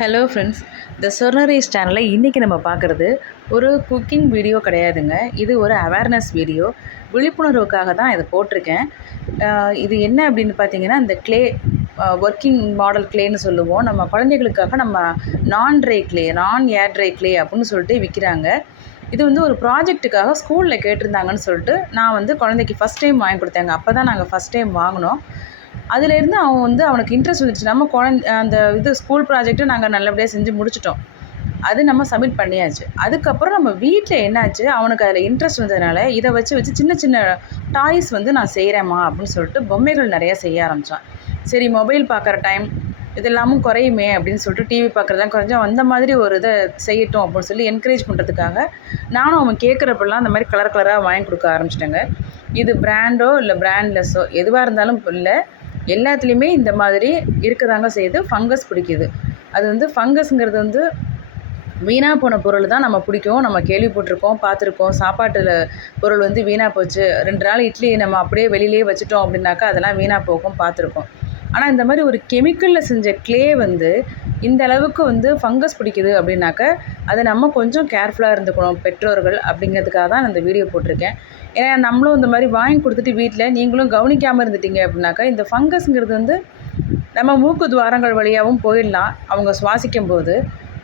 Hello friends the சொர்னரேஸ் சேனலில் இன்றைக்கி நம்ம பார்க்குறது ஒரு குக்கிங் வீடியோ கிடையாதுங்க. இது ஒரு அவேர்னஸ் வீடியோ விழிப்புணர்வுக்காக தான் இதை போட்டிருக்கேன். இது என்ன அப்படின்னு பார்த்தீங்கன்னா இந்த க்ளே ஒர்க்கிங் மாடல் க்ளேன்னு சொல்லுவோம். நம்ம குழந்தைகளுக்காக நம்ம நான் ட்ரை க்ளே நான் ஏர் ட்ரை கிளே அப்படின்னு சொல்லிட்டு விற்கிறாங்க இது வந்து ஒரு ப்ராஜெக்ட்டுக்காக ஸ்கூலில் கேட்டிருந்தாங்கன்னு சொல்லிட்டு நான் வந்து குழந்தைக்கு ஃபஸ்ட் டைம் வாங்கி கொடுத்தேங்க. அப்போ தான் நாங்கள் ஃபஸ்ட் டைம் வாங்கினோம். அதுலேருந்து அவன் வந்து அவனுக்கு இன்ட்ரெஸ்ட் வந்துச்சு நம்ம குழந்த அந்த இது ஸ்கூல் ப்ராஜெக்ட்டை நாங்கள் நல்லபடியாக செஞ்சு முடிச்சிட்டோம். அது நம்ம சப்மிட் பண்ணியாச்சு. அதுக்கப்புறம் நம்ம வீட்டில் என்னாச்சு? அவனுக்கு அதில் இன்ட்ரெஸ்ட் வந்ததுனால இதை வச்சு வச்சு சின்ன சின்ன டாய்ஸ் வந்து நான் செய்கிறேம்மா அப்படின்னு சொல்லிட்டு பொம்மைகள் நிறையா செய்ய ஆரம்பித்தான் சரி மொபைல் பார்க்குற டைம் இதெல்லாமும் குறையுமே அப்படின்னு சொல்லிட்டு டிவி பார்க்குறதெல்லாம் குறைஞ்சா அந்த மாதிரி ஒரு இதை செய்யட்டும் அப்படின்னு சொல்லி என்கரேஜ் பண்ணுறதுக்காக நானும் அவன் கேட்குறப்பெல்லாம் அந்த மாதிரி கலர் கலராக வாங்கி கொடுக்க ஆரம்பிச்சிட்டேங்க. இது பிராண்டோ இல்லை பிராண்ட்லெஸ்ஸோ எதுவாக இருந்தாலும் இல்லை. எல்லாத்துலேயுமே இந்த மாதிரி இருக்கதாங்க செய்யுது. ஃபங்கஸ் பிடிக்குது. அது வந்து ஃபங்கஸ்ங்கிறது வந்து வீணாக போன பொருள் தான் நம்ம பிடிக்கும். நம்ம கேள்விப்பட்டிருக்கோம் பார்த்துருக்கோம். சாப்பாட்டில் பொருள் வந்து வீணாக போச்சு. ரெண்டு நாள் இட்லி நம்ம அப்படியே வெளியிலே வச்சுட்டோம் அப்படின்னாக்கா அதெல்லாம் வீணாக போகும் பார்த்துருக்கோம். ஆனால் இந்த மாதிரி ஒரு கெமிக்கலில் செஞ்ச க்ளே வந்து இந்த அளவுக்கு வந்து ஃபங்கஸ் பிடிக்குது அப்படின்னாக்க அதை நம்ம கொஞ்சம் கேர்ஃபுல்லாக இருந்துக்கணும் பெற்றோர்கள் அப்படிங்கிறதுக்காக தான் நான் இந்த வீடியோ போட்டிருக்கேன். ஏன்னா நம்மளும் இந்த மாதிரி வாங்கி கொடுத்துட்டு வீட்டில் நீங்களும் கவனிக்காமல் இருந்துட்டீங்க அப்படின்னாக்கா இந்த ஃபங்கஸ்ங்கிறது வந்து நம்ம மூக்கு துவாரங்கள் வழியாகவும் போயிடலாம் அவங்க சுவாசிக்கும் போது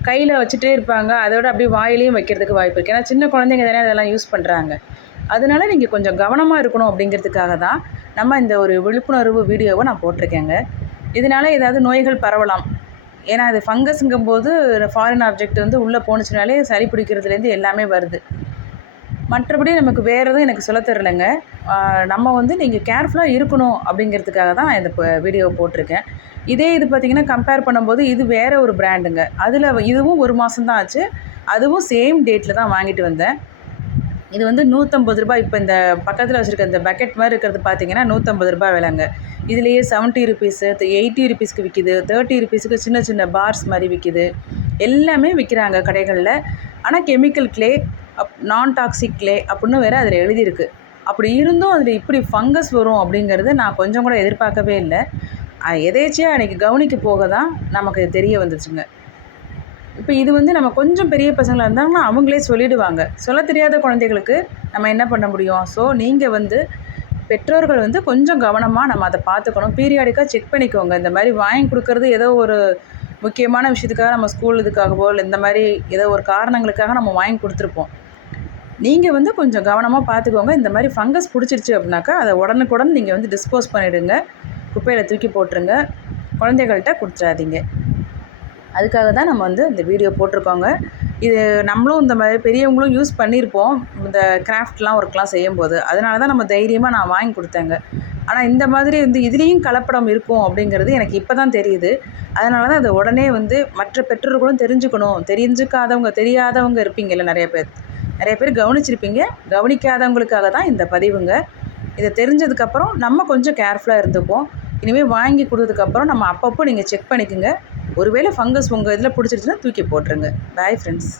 கையில் வச்சுட்டே இருப்பாங்க அதோட அப்படியே வாயிலையும் வைக்கிறதுக்கு வாய்ப்பு இருக்குது ஏன்னா சின்ன குழந்தைங்க தானே அதெல்லாம் யூஸ் பண்ணுறாங்க அதனால நீங்கள் கொஞ்சம் கவனமாக இருக்கணும் அப்படிங்கிறதுக்காக தான் நம்ம இந்த ஒரு விழிப்புணர்வு வீடியோவை நான் போட்டிருக்கேங்க. இதனால ஏதாவது நோய்கள் பரவலாம். ஏன்னா அது ஃபங்கஸுங்கும் போது ஃபாரின் ஆப்ஜெக்ட் வந்து உள்ளே போணுச்சுனாலே சளி பிடிக்கிறதுலேருந்து எல்லாமே வருது. மற்றபடி நமக்கு வேறு எதுவும் எனக்கு சொல்ல தெரிலங்க நம்ம வந்து நீங்கள் கேர்ஃபுல்லாக இருக்கணும் அப்படிங்கிறதுக்காக தான் இந்த வீடியோ போட்டிருக்கேன். இதே இது பார்த்திங்கன்னா கம்பேர் பண்ணும்போது இது வேறு ஒரு பிராண்டுங்க அதில் இதுவும் ஒரு மாதம் தான் ஆச்சு. அதுவும் சேம் டேட்டில் தான் வாங்கிட்டு வந்தேன். இது வந்து நூற்றம்பது ரூபாய். இப்போ இந்த பக்கத்தில் வச்சுருக்க இந்த பக்கெட் மாதிரி இருக்கிறது பார்த்தீங்கன்னா நூற்றம்பது ரூபாய் விலைங்க. இதுலேயே செவன்ட்டி ருபீஸு எயிட்டி ருபீஸ்க்கு விற்கிது தேர்ட்டி ருபீஸுக்கு சின்ன சின்ன பார்ஸ் மாதிரி விற்கிது எல்லாமே விற்கிறாங்க கடைகளில். ஆனால் கெமிக்கல் க்ளே அப் நான் டாக்ஸிக் க்ளே அப்படின்னு வேறு அதில் எழுதியிருக்கு. அப்படி இருந்தும் அதில் இப்படி ஃபங்கஸ் வரும் அப்படிங்கிறது நான் கொஞ்சம் கூட எதிர்பார்க்கவே இல்லை. எதேச்சியாக அன்றைக்கி கவனிக்க போக தான் நமக்கு தெரிய வந்துச்சுங்க. இப்போ இது வந்து நம்ம கொஞ்சம் பெரிய பசங்களாக இருந்தாங்கன்னா அவங்களே சொல்லிடுவாங்க. சொல்ல தெரியாத குழந்தைகளுக்கு நம்ம என்ன பண்ண முடியும்? ஸோ நீங்கள் வந்து பெற்றோர்கள் வந்து கொஞ்சம் கவனமாக நம்ம அதை பார்த்துக்கணும் பீரியாடிக்காக செக் பண்ணிக்கோங்க. இந்த மாதிரி வாங்கி கொடுக்கறது ஏதோ ஒரு முக்கியமான விஷயத்துக்காக நம்ம ஸ்கூல் இதுக்காகவோ இல்லை இந்த மாதிரி ஏதோ ஒரு காரணங்களுக்காக நம்ம வாங்கி கொடுத்துருப்போம். நீங்கள் வந்து கொஞ்சம் கவனமாக பார்த்துக்கோங்க இந்த மாதிரி ஃபங்கஸ் பிடிச்சிருச்சு அப்படின்னாக்கா அதை உடனுக்குடன் நீங்கள் வந்து டிஸ்போஸ் பண்ணிவிடுங்க குப்பையில் தூக்கி போட்டுருங்க. குழந்தைகள்கிட்ட கொடுத்துடாதீங்க அதுக்காக தான் நம்ம வந்து இந்த வீடியோ போட்டிருக்கோங்க. இது நம்மளும் இந்த மாதிரி பெரியவங்களும் யூஸ் பண்ணியிருப்போம். இந்த கிராஃப்ட்லாம் ஒர்க்லாம் செய்யும்போது. அதனால தான் நம்ம தைரியமாக நான் வாங்கி கொடுத்தேங்க. ஆனால் இந்த மாதிரி வந்து இதுலேயும் கலப்படம் இருக்கும் அப்படிங்கிறது எனக்கு இப்போ தான் தெரியுது. அதனால தான் அதை உடனே வந்து மற்ற பெற்றோர்களும் தெரிஞ்சுக்கணும். தெரிஞ்சுக்காதவங்க தெரியாதவங்க இருப்பீங்கல்ல நிறைய பேர். நிறைய பேர் கவனிச்சிருப்பீங்க. கவனிக்காதவங்களுக்காக தான் இந்த பதிவுங்க. இதை தெரிஞ்சதுக்கப்புறம் நம்ம கொஞ்சம் கேர்ஃபுல்லாக இருந்துப்போம். இனிமேல் வாங்கி கொடுத்ததுக்கப்புறம் நம்ம அப்பப்போ நீங்கள் செக் பண்ணிக்கோங்க. ஒருவேளை ஃபங்கஸ் உங்கள் இதில் பிடிச்சிருச்சுன்னா தூக்கி போட்டுருங்க. Bye friends